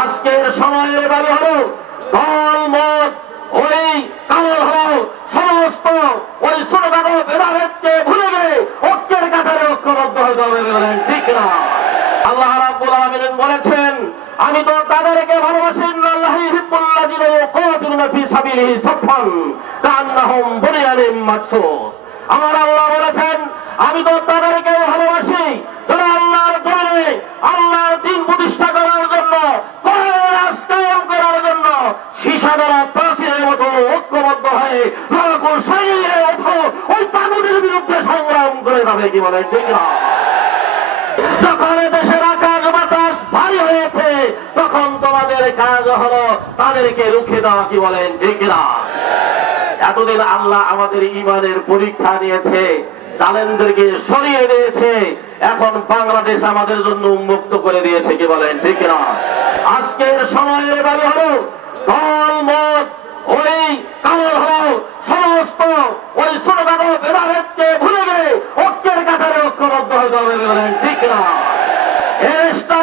আজকের সময়ের দাবি হলো দল মত ওই কালো হলো সমস্ত ওই ছোটখাটো ভেদাভেদকে ভুলে গিয়ে ঐক্যের কাতারে ঐক্যবদ্ধ হতে হবে বলেন ঠিক না? আল্লাহ রাব্বুল আলামিন বলেছেন, আমি তো তাদেরকে ভালোবাসি, ইন্নাল্লাহা ইউহিব্বুল্লাযিনা ইউকাতিলুনা ফি সাবিলিহি সাফফান কাআন্নাহুম বুনিয়ানুম মারসুস। আমার আল্লাহ বলেছেন, আমি তো তাদেরকে ভালোবাসি যারা আল্লাহর জমিনে আল্লাহর দ্বীন প্রতিষ্ঠা করার জন্য, কোরআন কায়েম করার জন্য সীসা দ্বারা প্রাচীরের মতো ঐক্যবদ্ধ হয়ে লড়াকুর শরীরে ওঠো ওই তাগুতের বিরুদ্ধে সংগ্রাম করে যাবে কি বলে ঠিক না? যখন দেশের আকাশ বাতাস ভারী হয়েছে তখন তোমাদের কাজ হলো তাদেরকে রুখে দেওয়া কি বলেন ঠিক না? এতদিন আল্লাহ আমাদের ঈমানের পরীক্ষা নিয়েছে, জালেমদেরকে সরিয়ে দিয়েছে, এখন বাংলাদেশ আমাদের জন্য উন্মুক্ত করে দিয়েছে কি বলেন ঠিক না? আজকের সময়ের দাবি হলো দল মত ওই কালো হলো সমস্ত ওই ছোটখাটো ভেদাভেদকে ভুলে গিয়ে ঐক্যের কাতারে ঐক্যবদ্ধ হতে হবে বলেন ঠিক না? চেষ্টা